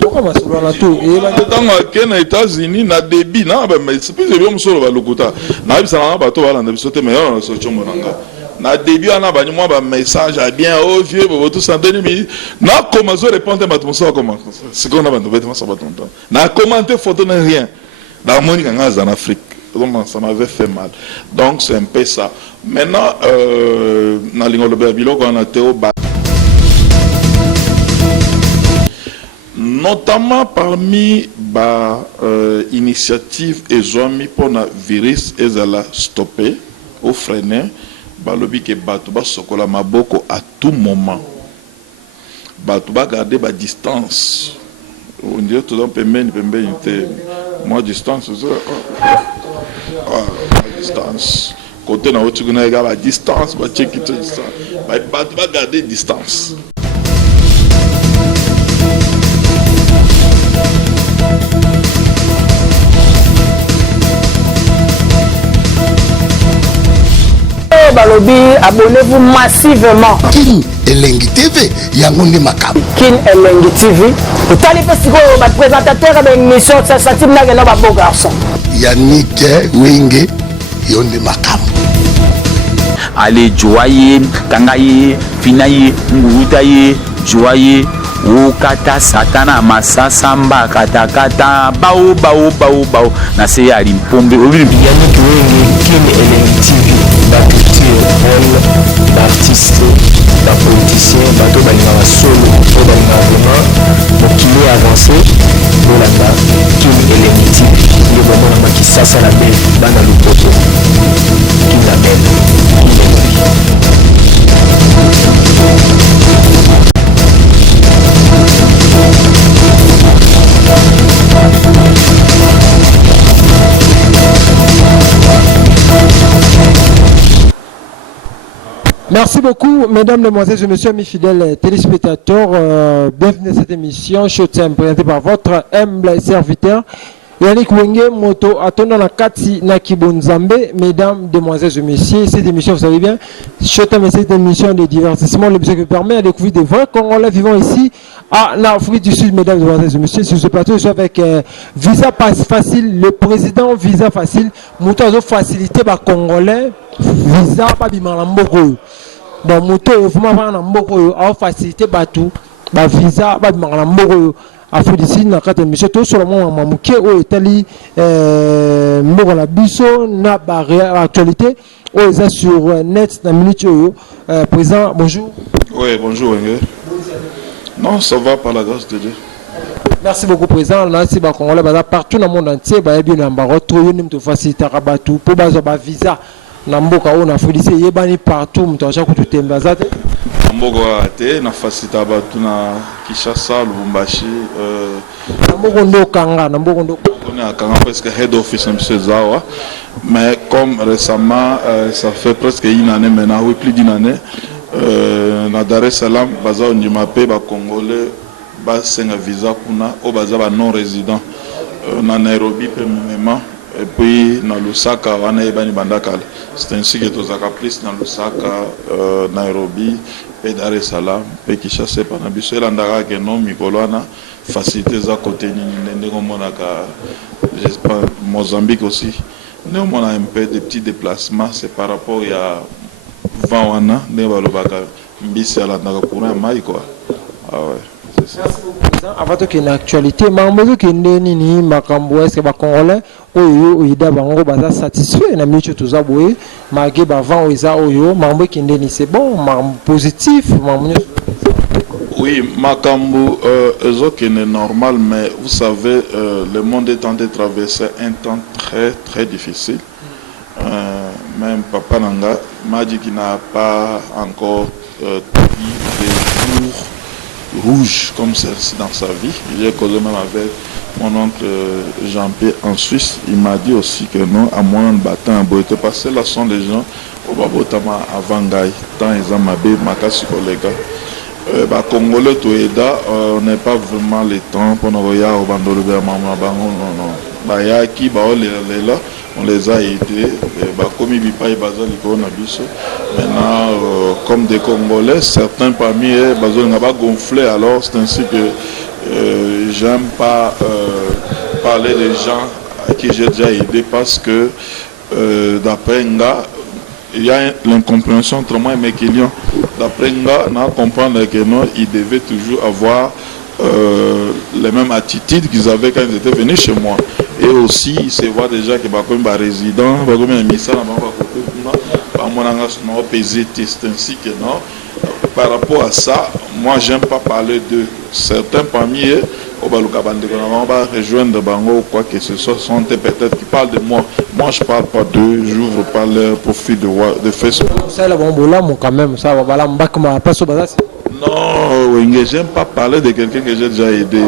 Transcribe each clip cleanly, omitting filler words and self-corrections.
Dans les États-Unis, na débit, mais c'est plus de sur le locuta. Na bisa na bato wala na bisote meilleur so chomoranga. Na débit on a bani moi ba message à bien au vieux pour tout s'entendre mais na comment zo répondre ma tout ça comment. C'est qu'on a bande vêtements ça va tonton. Na commenter photo n'a rien. Dans mon en Afrique. Donc ça m'avait fait mal. Donc c'est un peu ça. Maintenant na lingolo babilo ko na théo notamment parmi les initiatives et zones pour le virus et la stopper ou freiner balobi ke batu ba sokola maboko à tout moment batu ba garder ba distance on dirait tout le temps moi distance distance côté na otu na ga distance ba check it distance batu ba garder distance. Balobi, abonnez-vous massivement. Kin Elengi TV, Yangonde Makam. Kin Elengi TV. Vous allez faire ce présentateur de l'émission, ça s'attire là que nous beau garçon. Yannick Wenge, Yonde Makam. Allez, joyeux, kangaye, finaye, ngutaye, joyeux. Ukata satana masasamba kata bao na se ya limpombe Yannick Wenge, Kin Elengi TV. La culture, l'artiste, la politicien, bateau balinga solo, bateau balinga vraiment, donc il est avancé, Bolanda, Kin Elengi TV, il est vraiment la qui sasa la belle, bana le poto, Kin la belle, Merci beaucoup, mesdames, mesdemoiselles et messieurs, mes fidèles téléspectateurs. Bienvenue à cette émission, Showtime, présentée par votre humble serviteur, Yannick Wenge, Moto, Atona Nakati, Nakibonzambe. Mesdames, mesdemoiselles et messieurs, cette émission, vous savez bien, Showtime est cette émission de divertissement, l'émission qui permet de découvrir des vrais Congolais vivant ici, à l'Afrique du Sud, mesdames, mesdemoiselles et messieurs. Sur ce plateau, je suis avec Visa Pass Facile, le président Visa Facile, Moto a facilité par Congolais, Visa Babimalamboko. Donc, Moto, vraiment, a facilité tout, Visa Babimalamboko. Afrique du Sud, dans cette émission, tout sur mon mamouké, au Italie, la biso, na actualité, au sur net, dans minute, président, bonjour. Oui, bonjour, non, ça va par la grâce de Dieu. Merci beaucoup, président. Là, c'est partout dans le monde entier, il y a bien un retrouver une facilité à tout pour un visa. Namboka on a félicité yebani partout mutacha kututemba zate Namboka ate na facilité abatu na Kinshasa Lubumbashi Namboka ndo kanga on est à Kanga parce que head office monsieur Zawa mais comme récemment ça fait presque une année maintenant oui plus d'une année na Dar es Salaam baza on mapé ba congolais ba senga visa kuna o baza ba non résident na Nairobi premièrement et puis dans Lusaka on a ebani bandakala c'est ainsi que tous plus dans Lusaka Nairobi et Dar es Salaam et Kinshasa par nabiso elandaka ke non mikolwana facilité za côté ni ndenge monaka j'espère Mozambique aussi nous on a un peu de petits déplacements c'est par rapport à vent wana ne balobaka mbisi alandaka courant mai quoi ah ouais. Avant que l'actualité, Mamadou qui est né Makambo est-ce que les Congolais oyo ida bango baza satisfait na micho tozaboué magé bavant oiza oyo Makambo qui est né c'est bon positif oui Makambo est normal mais vous savez le monde est en train de traverser un temps très très difficile même Papa Nanga m'a dit qu'il n'a pas encore des jours rouge comme celle-ci dans sa vie. J'ai causé même avec mon oncle Jean-Pierre en Suisse. Il m'a dit aussi que non, à moins de battre un boîte parce que là sont les gens au Babotama avant Gaï, tant ils ont mabé, Makasi collègue. Congolais Toeda, on n'est pas vraiment le temps pour nous voir au Bandolo Bermama Bango, non. Bayaki, là, on les a aidés. Comme il pas maintenant, comme des Congolais, certains parmi eux, ils ont gonflé. Alors, c'est ainsi que j'aime pas parler des gens à qui j'ai déjà aidé parce que d'après Nga, il y a l'incompréhension entre moi et mes clients. D'après Nga, on a compris que non, ils devaient toujours avoir les mêmes attitudes qu'ils avaient quand ils étaient venus chez moi. Et aussi, ils se voient déjà que comme résident, comme un missile, c'est ainsi que non. Par rapport à ça, moi j'aime pas parler de certains parmi eux. On va rejoindre Bango ou quoi que ce soit, sont peut-être qui parlent de moi. Moi je parle pas d'eux, j'ouvre pas leur profil de Facebook. Ça là bon quand même, ça va là mbakma pas so bazasi. Non, oui, j'aime pas parler de quelqu'un que j'ai déjà aidé.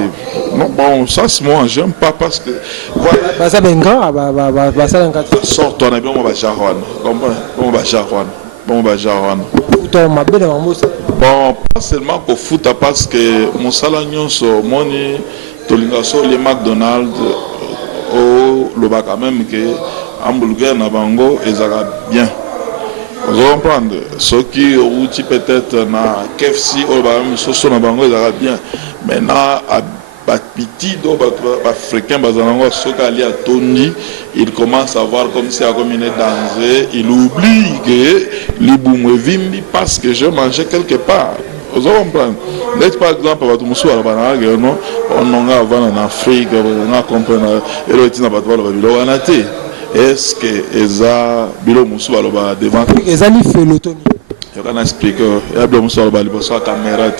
Non, bon, ça c'est moi, j'aime pas parce que voilà. Ça benga ba ça ngati. Sort toi na bien on va jarwan. On va jarwan. Bon bah jarwan. Bon, pas seulement pour foot parce que mon salarié so moni tolingaso les McDonald's au le bac quand même que hamburger na bango ezala bien. Vous comprenez? Ce qui ou peut-être na KFC ou ba même sauce na bango ezala bien. Maintenant à petit africain bazanango soka ali à Tony, il commence à voir comme si à comme il est danger, il oublie que l'ibumwe vimbi parce que je mangeais quelque part. Vous comprenez? N'est par exemple à Moussou à la banane, non, on a avant en Afrique, on a compris et le tina batwa le bilo anate. Est-ce que eza bilo Moussou à la devant ezali fait le Tony. Je vais expliquer, il y a Moussou à la caméra,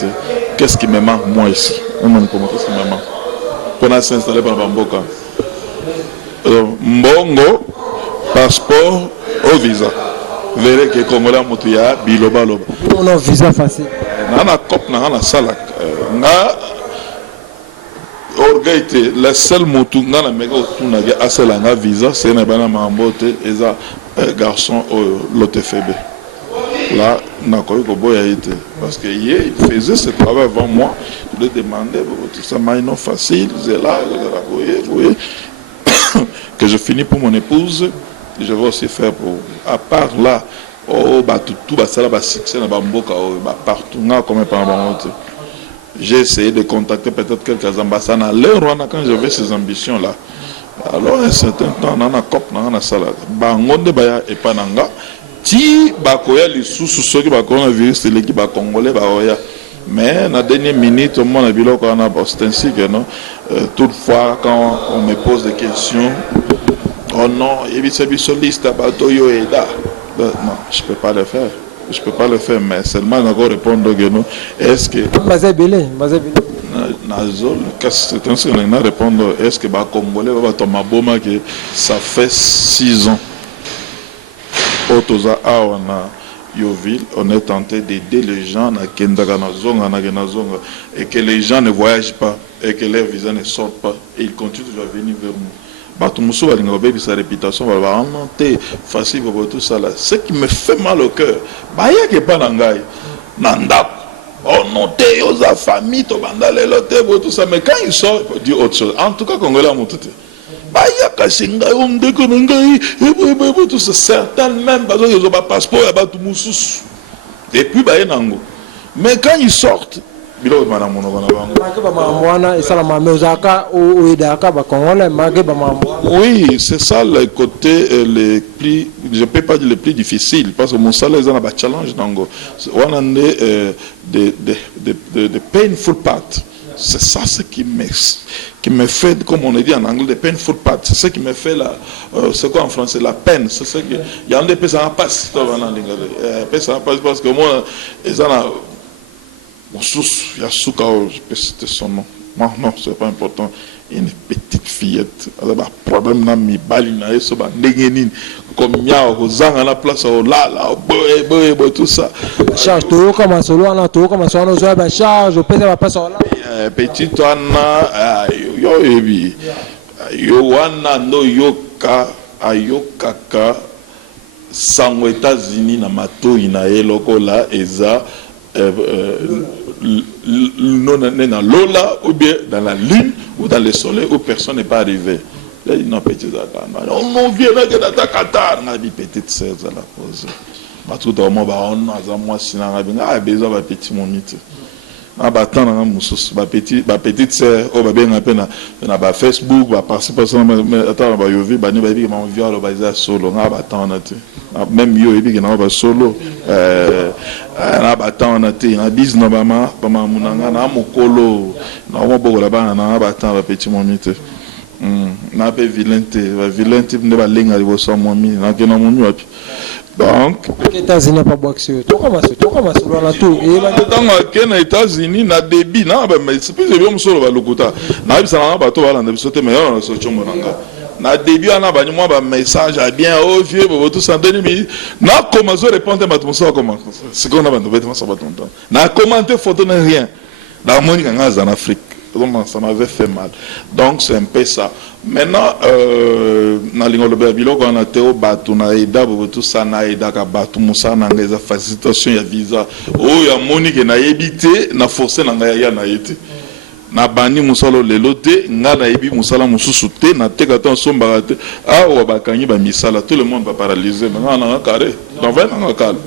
qu'est-ce qui me manque moi ici? Qu'est-ce qui me manque? Qu'on a s'installé par Bamboka. Mbongo, passeport, au visa. Verrez que Congolais Moutouya, biloba loba. On a visa facile. Nana cop na salak. Na orgaité, la seule moutou na la méga autour na aselanga visa, c'est na bana mambote eza garçon au l'OTFB. Là, parce qu'il faisait ce travail avant moi. Je lui demandais, tout ça m'a non facile, c'est là, vous voyez, que je finis pour mon épouse, je vais aussi faire pour, à part là, tout ça là, succès dans Bamboka, partout, comme par j'ai essayé de contacter peut-être quelques ambassades à l'heure quand j'avais ces ambitions là. Alors, un certain temps, on a cop, on a salade. Bangonde baya et pananga. Si bakoya les sous qui bakoya virus c'est l'équipe congolais bakoya mais na dernière minute au moins bilo qu'on a ostensi que non toutefois quand on me pose des questions oh non il c'est liste bato yo eda non je peux pas le faire mais seulement encore répondre que non est-ce que bazabele nazol c'est un seul na répondre est-ce que ba congolais va tomber boma que ça fait 6 ans Otoza Awana Yoville, on est tenté d'aider les gens et que les gens ne voyagent pas et que leurs visas ne sortent pas et ils continuent toujours à venir vers nous. Batumusu va l'ingober sa réputation va remonter facile pour tout ça là. Ce qui me fait mal au cœur, bah y a que pas nangai nanda. On note aux familles to bandale lote tout ça mais quand ils sortent il dit autre chose. En tout cas Congolais à mon tout. Tout ça, certains même ils ont pas passeport et puis mais quand ils sortent oui c'est ça le côté les plus je peux pas dire les plus difficiles parce que mon salaire est un challenge on a des painful parts. C'est ça ce qui me fait, comme on dit en anglais, des painful parts. C'est ce qui me fait la, c'est quoi en français, la peine. C'est ce qui, il y a des personnes qui passent. Parce que moi, ils ont il y a Souka, je peux citer son nom. Non, c'est pas important. Une petite fillette. Elle a un problème dans mes balines. Elle a un comme il y a la place là, tout ça. Charge, tout comme solo, on a tout comme ça, on a charge, on peut pas passer là. Petit Anna, yo wana no yoka ayokaka sango États-Unis na matoi na elokola eza non na lola ou bien dans la lune ou dans le soleil où personne n'est pas arrivé. Là il n'a petit on vient là que dans Qatar na bi petite sœur à la pause. Ba tout au monde ba on a moi sina nga besoin ba petit monite. na battant na mususu ba petite sœur o ba benga pe na ba Facebook ba participation mais attends ba yovi ba ni ba bi ma viol ba za solo na battant na te même yo ebi na ba solo na battant na te na bis na ba munanga na mokolo na mo bokola ba na battant ba petit momite na pe violente ne ba lenga liboso momi na ke na momi wapi. Donc, les États-Unis pas boxer. Tu commences là tout. Et dans les États-Unis, na débit, na mais c'est plus bien sur le locuta. Na bi sana ba to wala na bisote mais on so chombo nanga. Na début ana ba moi ba message a bien au vieux ba tout s'entendre mais na commencer répondre ma tout ça comment. C'est qu'on a ba vêtements ça ba ton temps. Na commenter photo na rien. La moni kanga en Afrique. Donc ça m'avait fait mal. Donc c'est un peu ça. Maintenant, na lingolo babilo ko na teo batu na ida bo tout ça na ida ka batu musa na ngeza facilitation ya visa. Oh ya monique na yebité na forcer na ngaya na yete. Na bani musalo lelote nga na yebi musala mususu te na teka ton somba te. Ah wa bakanyi ba misala tout le monde va paralyser. Maintenant na carré. Dans 20 ans calme.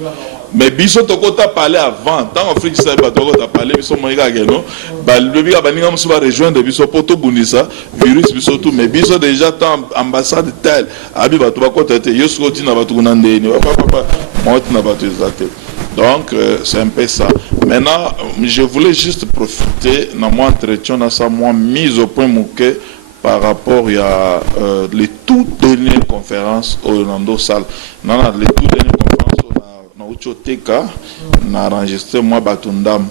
Mais biso toko ta parlé avant tant Afrique ça ba toko ta parlé biso moïga geno ba le biga ba ninga musu ba rejoindre biso poto bundisa virus biso tout mais biso déjà tant ambassade tel abi ba to ba kota te yosko tina ba tukuna ndeni papa moi tina ba te. Donc c'est un peu ça. Maintenant je voulais juste profiter na moi entretien na ça moi mise au point mouké par rapport à les toutes dernières conférences au Nando Salle. Non les toutes dernières conférences Uchoteka na enregistré moi batundam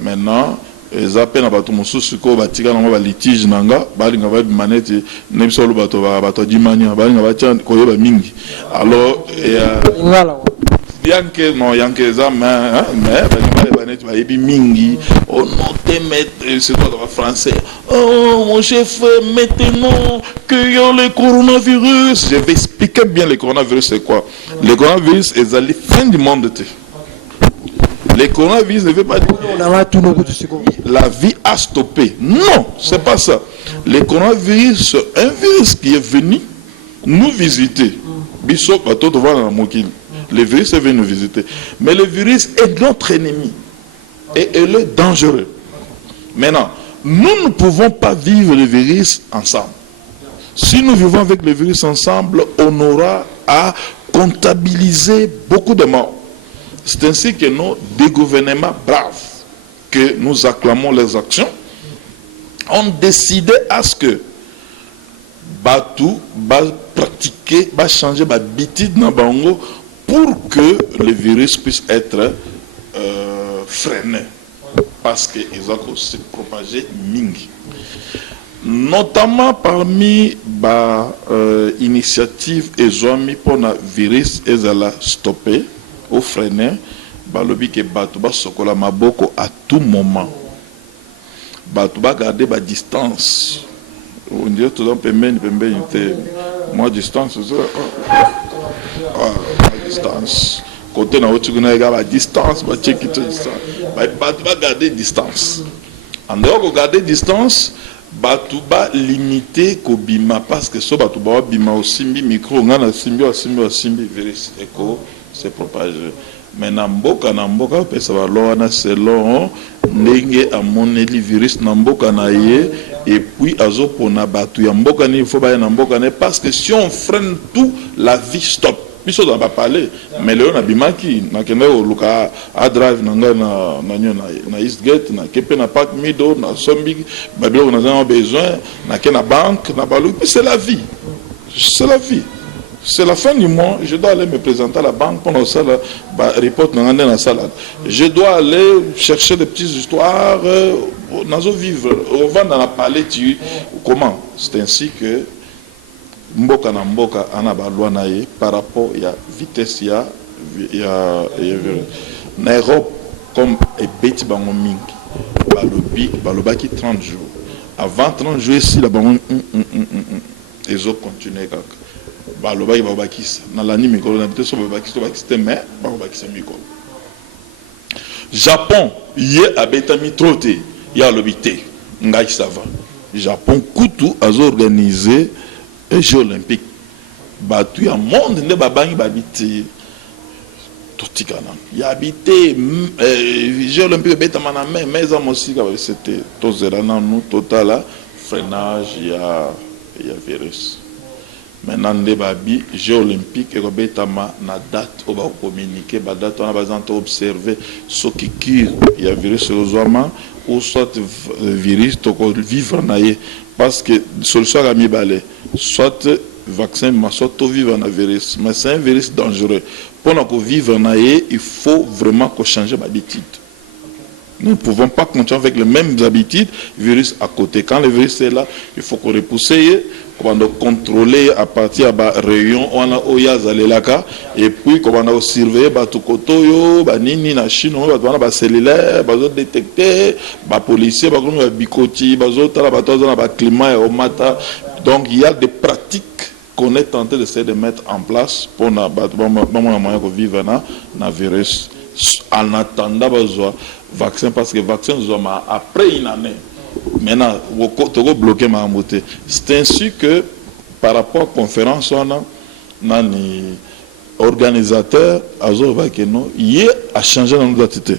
maintenant zape na bato mususu ko batika na ba litige nanga balinga ba manete ne bisolo bato dimania balinga ba tya ko yoba mingi alors bien que non yanke za mais balinga ba net ba yebi mingi on note mettre c'est quoi en français oh mon chef maintenant que y a le coronavirus je vais expliquer bien le coronavirus c'est quoi. Le coronavirus est à la fin du monde. Le coronavirus ne veut pas dire la vie a stoppé. Non, c'est pas ça. Le coronavirus, c'est un virus qui est venu nous visiter. Le virus est venu nous visiter. Mais le virus est notre ennemi. Et il est dangereux. Maintenant, nous ne pouvons pas vivre le virus ensemble. Si nous vivons avec le virus ensemble, on aura à comptabiliser beaucoup de morts. C'est ainsi que nos des gouvernements braves, que nous acclamons leurs actions, ont décidé à ce que Batou va pratiquer, va changer l'habitude dans Bango pour que le virus puisse être freiné. Parce qu'ils ont aussi propagé mingi. Notamment parmi les initiatives et amis pour le virus et la stopper ou freiner, balobi que Batouba sokola maboko à tout moment. Batouba garder la distance. On dirait tout le monde moi distance distance. Côté na autre la distance, ba check it distance. Batouba garder distance. En dehors de garder distance, Batouba limité kobima parce que so Batouba bima aussi micro ngana simbi virus eco se propage. Mais namboka pesa ba loana selon ndenge amoneli virus namboka na ye et puis azopona batu ya mboka ni faut ba namboka ne parce que si on freine tout la vie stop. Biso da ba parler mais le na bimaki na kende o luka a drive na Eastgate na kepe na Park Mido na Sombi babilo na a besoin na kena banque na balu c'est la vie. C'est la fin du mois, je dois aller me présenter à la banque pendant ça, report dans la salade. Je dois aller chercher des petites histoires, vivre, on va dans la palais, comment? C'est ainsi que Mboka na Mboka anabalwa ye par rapport à la vitesse ya na Europe comme et beti bango mingi balobaki 30 jours. Avant 30 jours ici la bango les autres continuent kaka. Balobaki babakisa na lani mikolo na biteso babakisa mais babakisa mikolo. Japon ye abeta mitrote ya lobité ngai ça va. Japon kutu azo organiser les Jeux olympiques. Batu ya monde ne babangi babiti totikana ya habité Jeux olympiques betama na mais za mosika c'était tozela nanu totala freinage ya virus. Maintenant nde babi Jeux olympiques ekobetama na date oba communiquer ba date on a besoin d'observer ce qui cure ya virus ozwama ou soit virus to vivre na ye parce que solution à mibale soit vaccin mais soit to vivre na virus mais c'est un virus dangereux pour nous vivre na ye il faut vraiment qu'on change d'habitude. Nous ne pouvons pas continuer avec les mêmes habitudes, virus à côté. Quand le virus est là, il faut qu'on repousse, qu'on va contrôler à partir de rayon, on a oyazalelaka, et puis qu'on va surveiller batukotoyo, banini na Chine, on va cellulaire, bazo détecter, ba policier, ba bikoti, bazo tala batoza ba climat et au matin. Donc il y a des pratiques qu'on est tenté d'essayer de mettre en place pour na moyen de vivre na virus. En attendant besoin vaccin parce que vaccin après une année maintenant tu bloqué ma montée. C'est ainsi que par rapport à la conférence on a organisateur il a changé dans notre identité.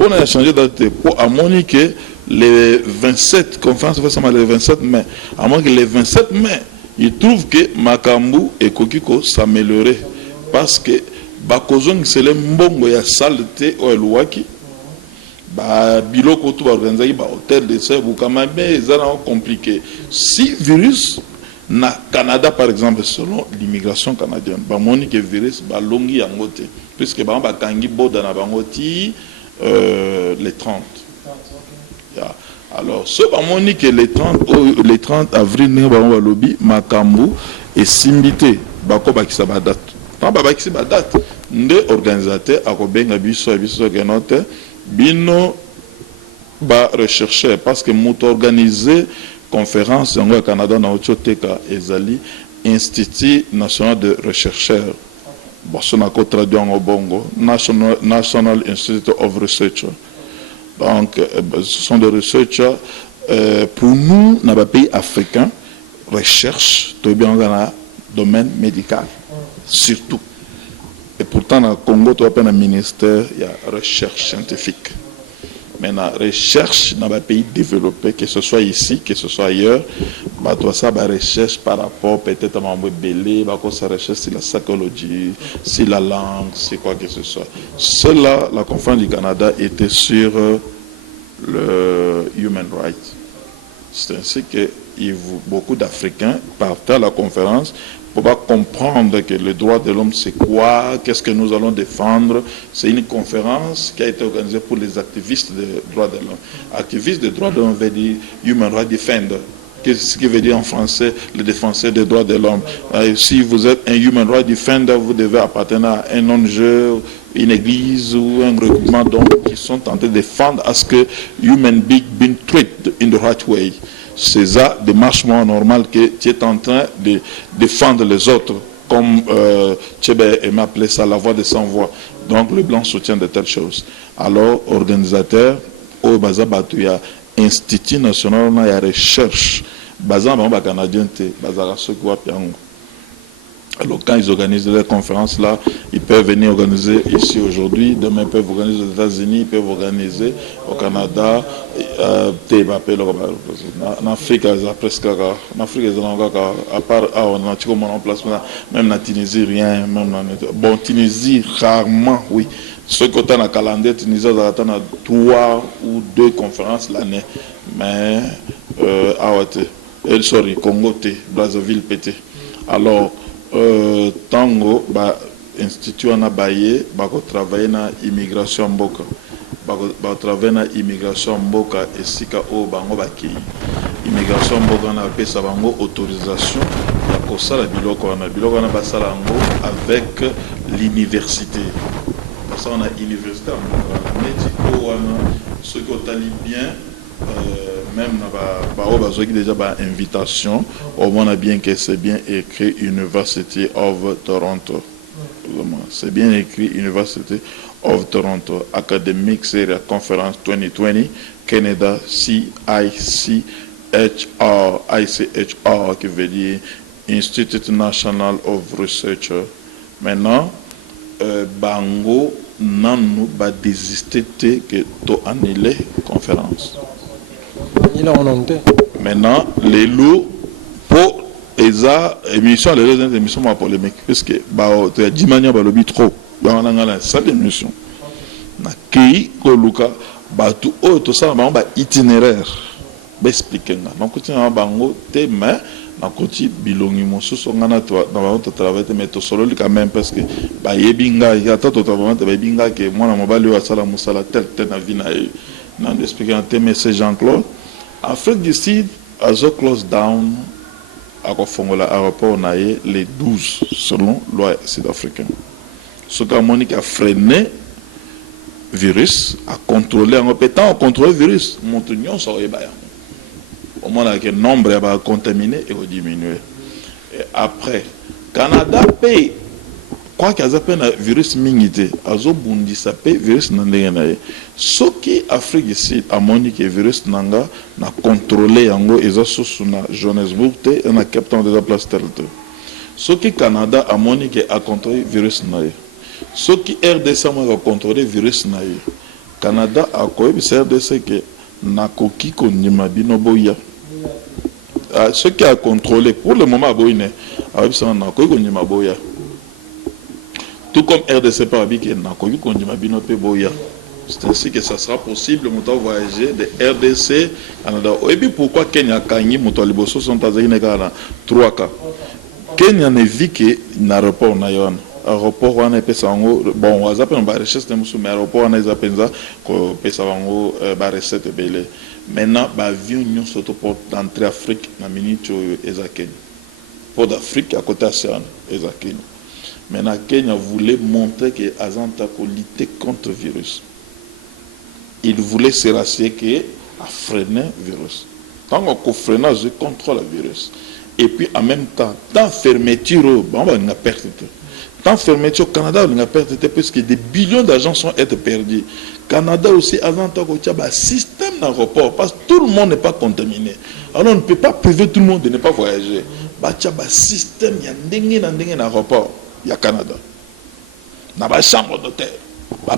On a changé d'identité pour amener que les 27 conférences le 27 mai à moins que les 27 mai il trouve que Makambu et Kokiko s'amélioraient parce que bakozong c'est le mbongo ya saleté o elwaki ba biloko to organiser ba hôtel de ça bukama mais ça est compliqué. Si virus na Canada par exemple selon l'immigration canadienne ba moni que virus ba longi yangote puisque ba kangi boda na bangoti les 30 yeah. Alors ce ba moni que les 30 avril ne ba lobby Makambu et simbité ba ko ba kisaba date pas ba kisaba date nde organisateur akobenga biso genote bino ba rechercher parce que moto organiser conférence au Canada na Ochoteka ezali Institut national de rechercheurs bon ça na ko traduit en bongo National Institute of Research. Donc ce sont des recherches pour nous dans les pays africains recherche to bien dans le domaine médical surtout. Et pourtant, dans le Congo, tu as un ministère, il y a recherche scientifique. Mais la recherche dans les pays développés, que ce soit ici, que ce soit ailleurs, tu as la recherche par rapport peut-être à mon bébé, tu as la recherche sur la psychologie, sur la langue, sur quoi que ce soit. Cela, la conférence du Canada était sur le human rights. C'est ainsi que beaucoup d'Africains partaient à la conférence pour pas comprendre que le droit de l'homme c'est quoi, qu'est-ce que nous allons défendre. C'est une conférence qui a été organisée pour les activistes des droits de l'homme. Activistes des droits de l'homme veut dire Human Rights Defender. Qu'est-ce qui veut dire en français le défenseur des droits de l'homme. Si vous êtes un Human Rights Defender, vous devez appartenir à un ONG, une église ou un regroupement qui sont en train de défendre à ce que human being be treated in the right way. C'est ça, démarche normale que tu es en train de défendre les autres, comme Tchébé m'a appelé ça la voix de sans voix. Donc le blanc soutient de telles choses. Alors, organisateur, au Bazabatu, il y a Institut national de recherche, Bazabamba canadien, alors quand ils organisent les conférences là, ils peuvent venir organiser ici aujourd'hui, demain ils peuvent organiser aux États-Unis, ils peuvent organiser au Canada, en Afrique, presque en Afrique, à part on a en place même en Tunisie rien, même bon Tunisie rarement oui. Ce côté dans le calendrier Tunisie a 3 ou 2 conférences l'année, mais sorry Congo Brazzaville pété. Alors tango institut na baye bako travailler na immigration mboka ba travailler na immigration mboka esika o bango baki immigration mboka na pesa bango autorisation ya kosala biloko na basala ngo avec l'université parce qu'on a université médico wana ce que tali bien même qui déjà invitation au moins bien que c'est bien écrit University of Toronto. C'est bien écrit University of Toronto Academic Series Conference 2020 Canada ICHR qui veut dire Institute National of Research. Maintenant bango nanu ba désister que to annuler conférence. Il a honte. Maintenant les loups pour eza émission les deux émissions ma polémique parce que ba to ya dimania ba lobi trop ba na ngala ça émission na kei ko luka ba tu o to ça ba itinéraire ba expliquer nga donc continue bango te mais na koti bilongi mosusu ngana to na ba to travailler mais to solo quand même parce que ba yebinga ya to vraiment ba yebinga que moi na mobali wa sala musala tel na vie na expliquer en thème c'est Jean-Claude Afrique du Sud azo close down à Kofongola aéroport naé les 12 selon loi sud-africaine. Ce que Monique a freiné virus, a contrôlé en répétant, contrôler virus, montignon ça va au moins que le nombre va contaminer et va diminuer. Et après, Canada paye quoi qu'il y a un virus minité, azo bundi ça paye virus n'andengena. Ce qui Afrique ici a Monique virus nanga na contrôlé yango eza sous na Johannesburg te na Cape Town de place tel. Ce qui Canada a Monique a contrôlé virus nae. Ce qui RDC a contrôlé virus nae. Canada a quoi RDC que na koki konyima bino boya. Ce qui a contrôlé pour le moment boyne a ça na koki konyima boya. Tout comme RDC par habitude na koki konyima bino pe boya. C'est ainsi que ça sera possible de voyager de RDC Canada. Et puis pourquoi Kenya Kangi Motoliboso sont à 3 cas. Kenya ne vit que l'aéroport na yon. Aéroport on est pesango bon on a pas une recherche de musu mais aéroport on est penza ko pesango ba recette belé. Maintenant ba avion nyon soto porte d'entrée Afrique na minute eza Kenya. Port d'Afrique à côté océan eza Kenya. Maintenant Kenya voulait montrer que Azanta ko lutter contre le virus. Il voulait se rassurer qu'il a freiné le virus. Tant qu'on freine, je contrôle le virus. Et puis en même temps, dans fermeture, on a perdu. Dans fermeture au Canada, on a perdu parce que des billions d'argent sont perdus. Canada aussi, avant tout, il y a un système d'aéroport parce que tout le monde n'est pas contaminé. Alors on ne peut pas priver tout le monde de ne pas voyager. Il y a un système, il y a un d'aéroport, il y a Canada. Il y a une chambre d'hôtel.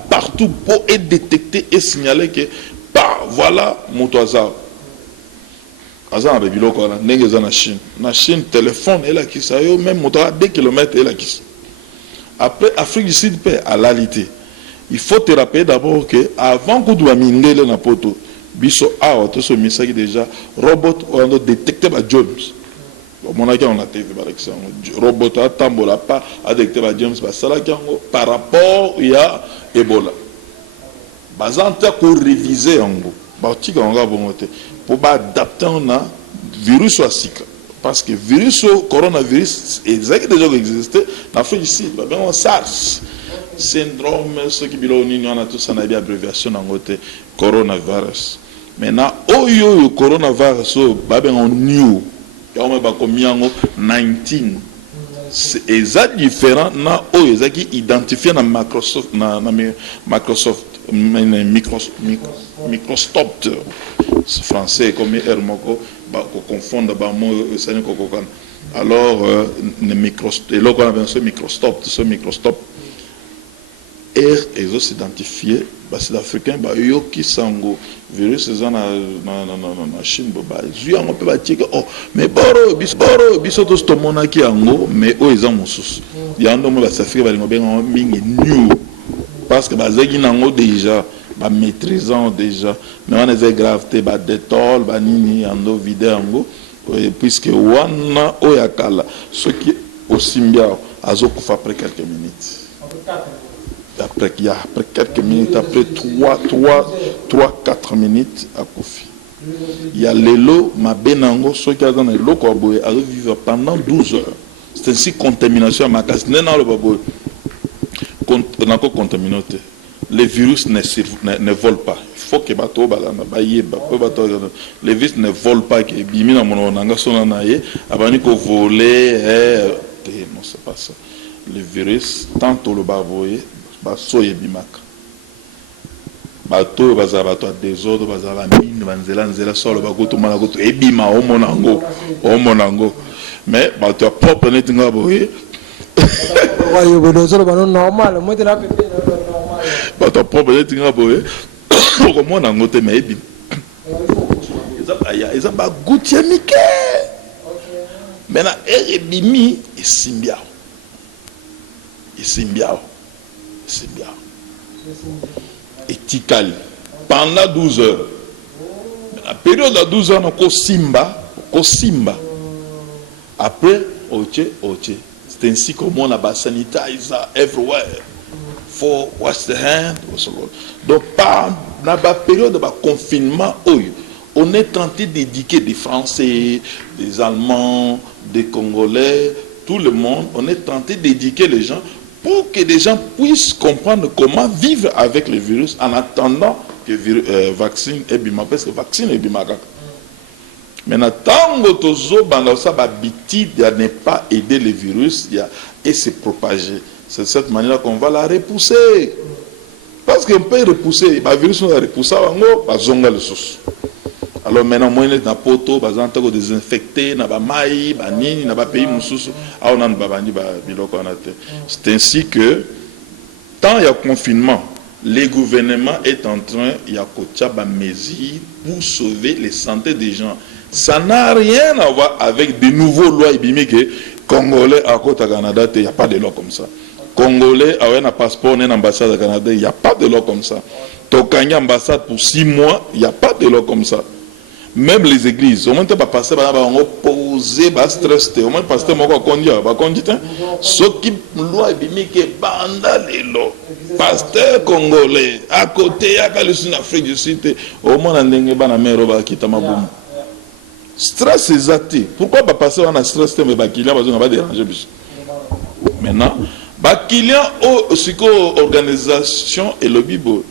Partout pour être détecté et signaler que voilà mon toisard. Azan a biloko na ndenge na Chine. Na Chine téléphone et la qui ça yo même moto à 2 km et la qui. Après Afrique du Sud paix à l'alité. Il faut te rappeler d'abord que avant que tu dois mindele na poto biso a to so misaki déjà robot on a détecté ba Jones. On a TV par exemple. Robot a tambola pas a détecté ba James ba sala kango par rapport il y a Ebola. Bazanta ko réviser ango. Ba tika nga bongote pour ba adapter na virus wa sika parce que virus coronavirus exact déjà existé na fait ici ba ben SARS syndrome ce qui bilo ni on a tout ça na bien abréviation angote coronavirus. Maintenant oyo coronavirus ba ben on new on ba komiango 19 c'est exact différent na oyo ezaki identifié na Microsoft na Microsoft Microsoft français comme Hermoko ba ko confondre ba mo sani ko kokan alors ne Microsoft et là on a ce Microsoft et ils identifié ba c'est africain ba yo ki sango virus na Chine ba zu yango pe ba tika oh mais boro biso to sto monaki yango mais o eza mosusu yando mo ba s'afrika ba ngobe mingi new parce que bazaki nango déjà ba maîtrisant déjà mais on est gravité ba détol ba nini ando vidéo puisque wana oyakala ce qui aussi bien azokufa après quelques minutes après quelques minutes après 3-4 minutes à Kofi. Il y a l'élo ma benango ce qui a dans l'élo quoi boy à vivre pendant 12 heures. C'est ainsi contamination à ma casse n'est-ce le baboy on a encore contaminé. Les virus ne volent pas. Il faut que bateau balana bayeba bateau les virus ne volent pas que bimina mono nanga sona naye abani ko voler non c'est pas ça. Les virus tantôt le baboye basoye bimaka bateau bazaba to désordre bazaba mine banzela solo bakutu mana kutu ebima omonango mais bateau propre netinga boye normal. Moi, normal. Ton propre est un peu. Pour moi, on a noté, mais ils ont pas goûté Mickey. Maintenant, Erebimi et Simbiao. Et Simbiao. Et Tikal. Pendant 12 heures. La période de 12 heures, on a Simba. Après, Oche. C'est ainsi que on a sanitizer everywhere. For wash the hand. Donc, par la période de confinement, on est tenté d'éduquer des Français, des Allemands, des Congolais, tout le monde. On est tenté d'éduquer les gens pour que les gens puissent comprendre comment vivre avec le virus en attendant que le vaccin est bima. Parce que le vaccin est bima. Maintenant, tant que ça va ne pas aider le virus et se propager. C'est de cette manière qu'on va la repousser. Parce qu'on peut repousser, le virus va repousser, on va zonga le sous. Alors maintenant, moi, je suis poto, je suis désinfecté, je suis maï, je pays moussous, c'est ainsi que, tant il y a confinement, le gouvernement est en train, il y a des mesures pour sauver la santé des gens. Ça n'a rien à voir avec de nouveaux lois que Congolais à côté du Canada, il n'y a pas de loi comme ça. Congolais avec un passeport, une ambassade au Canada, il n'y a pas de loi comme ça. Tokanya ambassade pour 6 mois, il n'y a pas de loi comme ça. Même les églises, au moins tu vas passer, on va poser, on va stresser, au moins pasteur moko conduire, va conduire. Ce qui loi bimike banda les lois. Pasteur congolais à côté, à Calusine Afrique du Sud, au moins ndenge bana mero ba kitamaboum. Stress exacté. Pourquoi pas passer on a stress mais ba client va pas déranger bis. Maintenant, ba client au psycho organisation et le bibo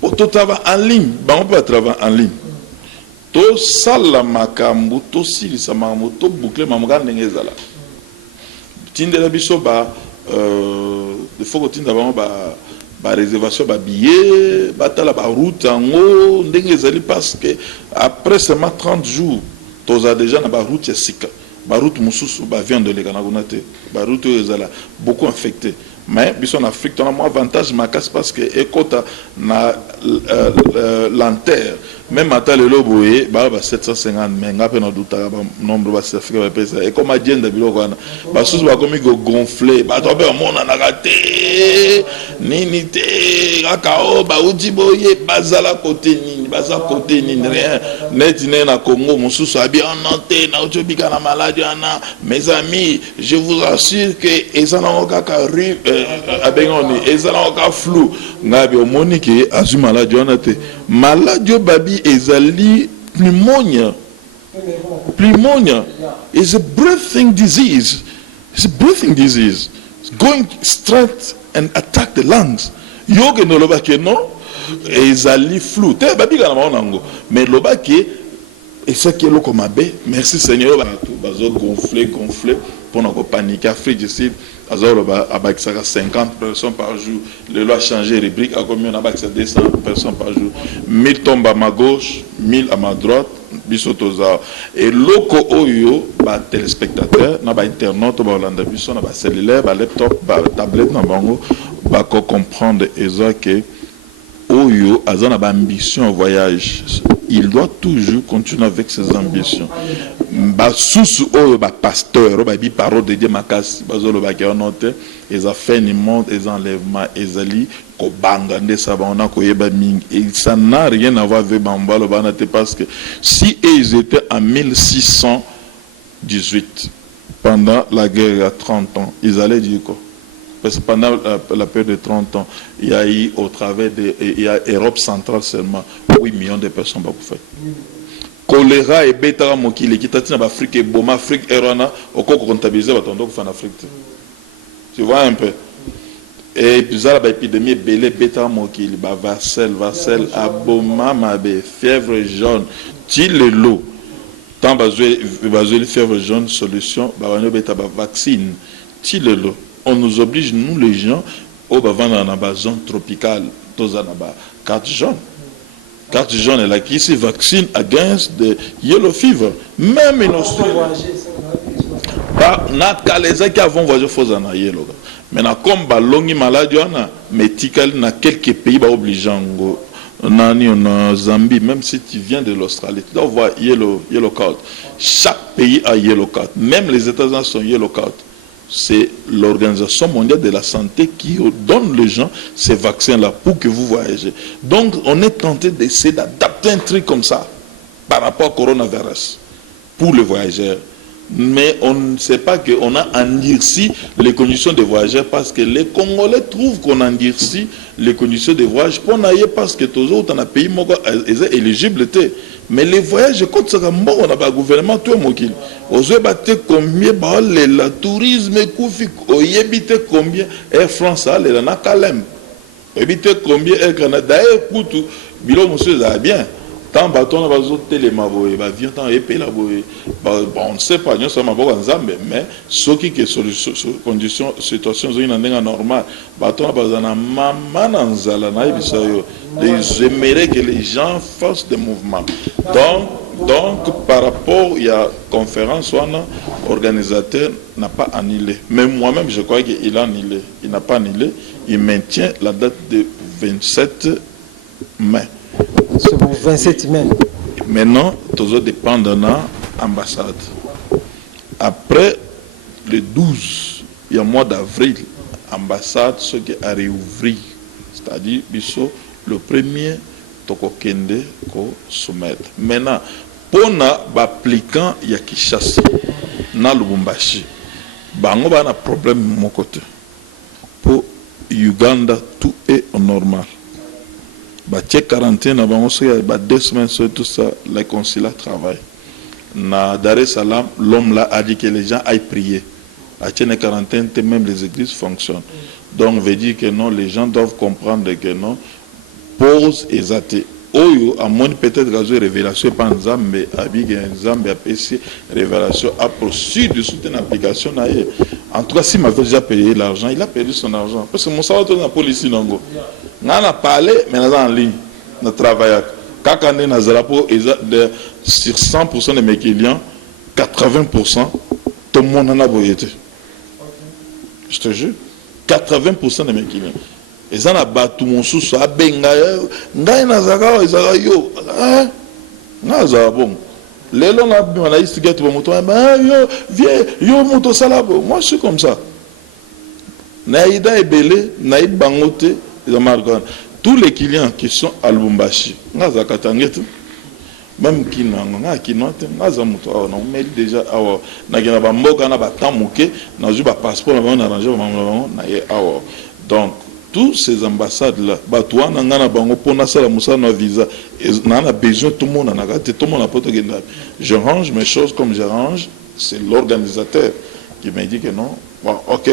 pour tout travail en ligne, on peut travailler en ligne. To sala makambu to silisa makambu to boucler mamuka ndenge ezala tindela biso ba il faut que tinda ba réservation ba billet batala ba route ngo ndenge ezali parce que après seulement 30 jours toza déjà na ba route ya sika ba route mususu ba viande de lekana kunate ba route ezala beaucoup infecté. Mais biso en Afrique on a moins avantage makas parce que ekota na l'enterre même à le loboé bah 750 mais ngape na douta nombre ba Afrique ba pesa et comme agenda biloko wana ba sous ba komi go gonfler ba to be mona na raté nini te akao ba ujiboye bazala côté nini rien net na Congo mususu abi en antenne na utobika na maladie ana mes amis je vous assure que ezana okaka abengoni ezala oka flou ngabe omoni ke azu maladie ona te maladie babi ezali pneumonia is a breathing disease. It's going straight and attack the lungs. Yoke no loba ke non ezali flou te babi kana maonango mais loba ke esa ke loko mabe merci Seigneur bazo gonfler pour ne pas paniquer Afrique du Sud. Avec 50 personnes par jour, le loi a changé rubrique, à combien on a 200 personnes par jour. 1000 tombent à ma gauche, 1000 à ma droite, bisotoza. Et loko oyo, ba téléspectateurs, na ba internautes, ba Hollande biso, na ba cellulaire, ba laptop, ba tablette, na bango, ba ko comprendre que oyo azana ba ambition au voyage. Il doit toujours continuer avec ses ambitions. Ba sous oyo ba pasteur ba bi parole de Dieu makasi bazolo ba note ils a fait ni monde ils enlèvement ezali ko banga ndesa ba on a ko yeba mingi et ça n'a rien à voir avec bambalo banate parce que si ils étaient en 1618 pendant la guerre il y a 30 ans ils allaient dire quoi parce que pendant la période de 30 ans il y a eu au travers de il y a Europe centrale seulement 8 millions de personnes ba fait choléra et bêta mokili qui t'attend en Afrique et bon Afrique erana au quoi comptabiliser va t'en en Afrique tu vois un peu et puis ça la épidémie belé bêta mokili ba varicelle aboma mabe fièvre jaune til le lot tant bazoé fièvre jaune solution ba va bêta ba vaccine til le lot on nous oblige nous les gens au ba vendre dans ba zone tropicale toza na ba carte jaune. Carte jaune est là qui se vaccine against the yellow fever. Même en Australie. Pas na les qui avons voyagé faux en yellow. Maintenant, comme balongi maladie, médical na quelques pays obligeants. Nani en Zambie, même si tu viens de l'Australie, tu dois voir yellow card. Chaque pays a yellow card. Même les États-Unis sont yellow card. C'est l'Organisation mondiale de la santé qui donne les gens ces vaccins-là pour que vous voyagez. Donc, on est tenté d'essayer d'adapter un truc comme ça par rapport au coronavirus pour les voyageurs. Mais on ne sait pas qu'on a endurci les conditions de voyageurs parce que les Congolais trouvent qu'on endurci les conditions de voyage pour n'aller parce que tous les autres dans un pays sont éligibles. Mais les voyages, quand ça on a un gouvernement, tout le monde. Vous avez combien le tourisme, combien Air France, il en a calme. Vous avez combien Air Canada, écoute, Bilo, monsieur, ça va bien. Tant bâton va zoter les mavoye, va vient tant épée la boye. On ne sait pas, nous sommes en Zambie, mais ce qui est condition, situation normale, bâton va dans la maman en zala na ibisayo. J'aimerais que les gens fassent des mouvements. Donc par rapport il y a conférence, organisateur n'a pas annulé. Mais moi-même je crois qu'il a annulé. Il n'a pas annulé. Il maintient la date de 27 mai. C'est pour 27 mai. Maintenant, tout dépend de l'ambassade. Après le 12, il y a le mois d'avril, l'ambassade ce qui a réouvert. C'est-à-dire, le premier Tokokende ko soumettre. Maintenant, pour l'appliquant, il y a qui chasse dans le Lubumbashi. Bango a un problème de mon côté. Pour Uganda, tout est normal. Batie quarantaine, il y a 2 semaines sur tout ça, les consulats travaillent. Na Dar es Salaam, l'homme là a dit que les gens aillent prier. À une quarantaine, même les églises fonctionnent. Donc, veut dire que non, les gens doivent comprendre que non, pause et athée. Oyo, à moins peut-être que la révélation par Nzambe, Abig Nzambe a payé révélation, a poursuivi de soutenir l'application. En tout cas, s'il m'avait déjà payé l'argent, il a perdu son argent. Parce que mon salaire est dans la police. On a parlé, mais on est en ligne. On travaille. Quand on est dans sur 100% de mes clients, 80%, tout le monde en a boyété. Je te jure. 80% de mes clients. Et ça n'a pas tout mon sous, ça a benga. Ngai na zaka, zaka yo. Na zaka bon. Les longs là, on a ici gâteau moto. Yo, viens, yo moto salabo. Moi je suis comme ça. Naïda et Belé, Naïd Bangote, tous les clients qui sont à Lubumbashi, na zaka tangetu. Même qui n'a qui note, na zamuto. On met déjà awa. Na gina ba mboka na ba tamuke, na ju ba passeport na ba arranger na ye awa. Donc tous ces ambassades-là, visa, on a besoin tout le monde je range mes choses comme je range, c'est l'organisateur qui m'a dit que non. Bon, ok,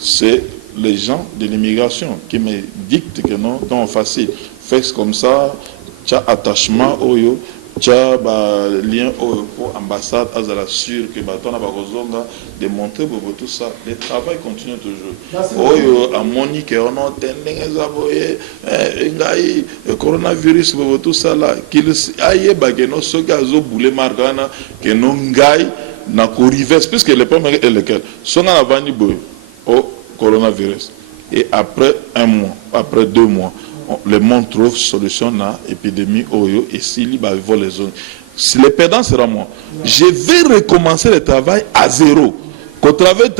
c'est les gens de l'immigration qui me dictent que non, donc facile, fais comme ça, tu as attachement au yo. Tu as lien pour l'ambassade, à la sûr que tu as démontré pour tout ça. Le travail continue toujours. À Monique, on a le coronavirus, pour tout ça là. Qu'il aille, ce qui a boulé Margana, que non gagne, n'a qu'au reverse, puisque le premier est lequel. Son avant au coronavirus. Et après 1 mois, après 2 mois, le monde trouve solution à l'épidémie Oyo et s'il va voler les zones. Si les perdants sera moi, je vais recommencer le travail à zéro. Quand travail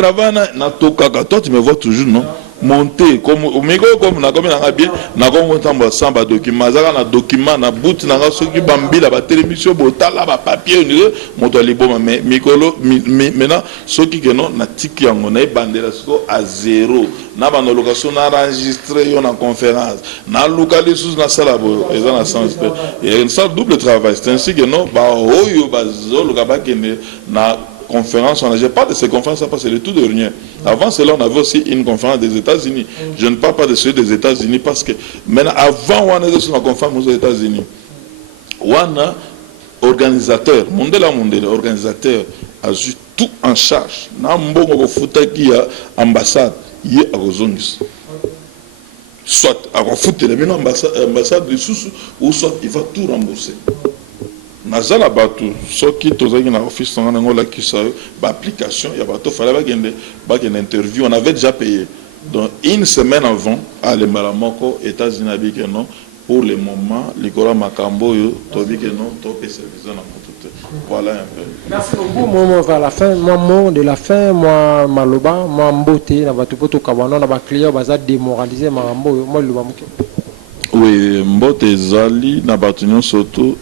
na tokaka, toi tu me vois toujours non monter comme au micro comme na comme na bien na comme tamba samba document na document na bout na soki bambila ba télévision botala ba papier moto liboma mais mikolo maintenant soki que non na tiki yango na bandela so à zéro na ba location na enregistrer yo na conférence na local sous na sala bo eza na sens et ça double travail c'est ainsi que non ba oyo ba zolo ka ba kene na conférence, on n'a pas de ces conférences parce que c'est le tout de rien. Avant cela, on avait aussi une conférence des États-Unis. Je ne parle pas de ceux des États-Unis parce que maintenant, avant, on était sur la conférence aux États-Unis. On a organisateur, organisateur a eu tout en charge. Na mbongo futa qui a ambassade, il y a Rozongis. Soit à foutre les ambassades de sous ou soit il va tout rembourser. nazala bato soki tozaki na office tanga nango lakisa ba application ya bato fallait bagende interview, on avait déjà payé. Donc une semaine avant à l'Embalamoko États-Unis abike non pour le moment likora makambo yo tobike non topé service na moto. Voilà un peu. Merci beaucoup. Moi vers la fin, moi mot de la fin, moi maloba, moi mbote na bato poto kabano na ba client baza démoraliser makambo yo moi loba muke. Oui, mbote zali na bato surtout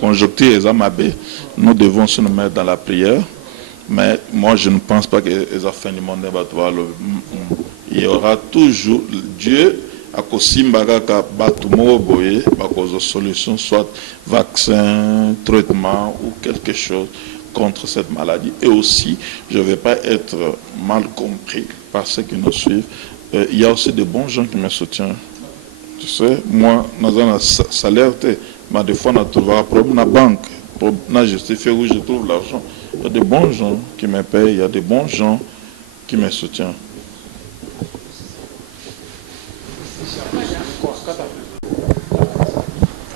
conjoncture ezamabe. Nous devons se mettre dans la prière. Mais moi, je ne pense pas que les affaires du monde il y aura toujours Dieu à Kosimbaraka Batumo Boye, à solution, soit vaccin, traitement ou quelque chose contre cette maladie. Et aussi, je ne vais pas être mal compris par ceux qui nous suivent. Il y a aussi de bons gens qui me soutiennent. Tu sais, moi, dans un salaire, mais des fois, on trouve un problème dans la banque. Pour justifier où je trouve l'argent. Il y a de bons gens qui me payent, il y a de bons gens qui me soutiennent.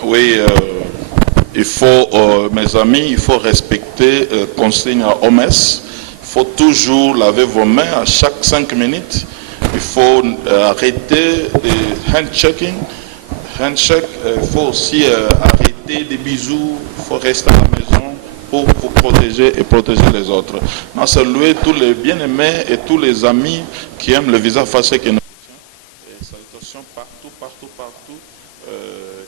Oui, il faut, mes amis, il faut respecter consigne à OMS. Il faut toujours laver vos mains à chaque 5 minutes. Il faut arrêter le handshake. Il faut aussi arrêter des bisous. Il faut rester à la maison pour protéger et protéger les autres. On salue tous les bien-aimés et tous les amis qui aiment le visage facile que nous et salutations partout.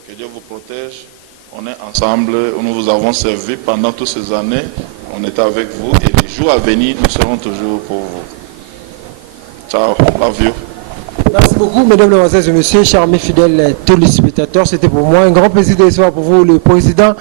Que Dieu vous protège. On est ensemble, nous vous avons servi pendant toutes ces années. On est avec vous et les jours à venir, nous serons toujours pour vous. Ciao, love you. Merci beaucoup, mesdames, mesdemoiselles et messieurs, chers mes fidèles téléspectateurs. C'était pour moi un grand plaisir de recevoir pour vous le président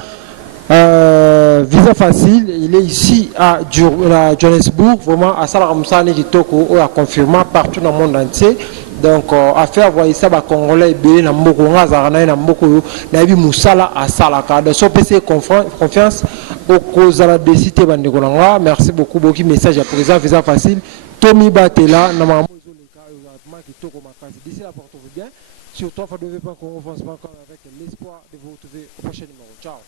Visa Facile. Il est ici à Johannesburg, vraiment à Salaramsane Kitoko, à confirmer partout dans le monde entier. Donc, à faire voir ça, les Congolais, les Mokongazarana, les Moko, les Moussala à Salaka. Donc, so PC confiance au cause de la décité Bandekolanga. Merci beaucoup, beaucoup message à présent Visa Facile. Tommy Batela, Namamo d'ici là, portez-vous bien. Sur www.congofrance.com avec l'espoir de vous retrouver au prochain numéro. Ciao.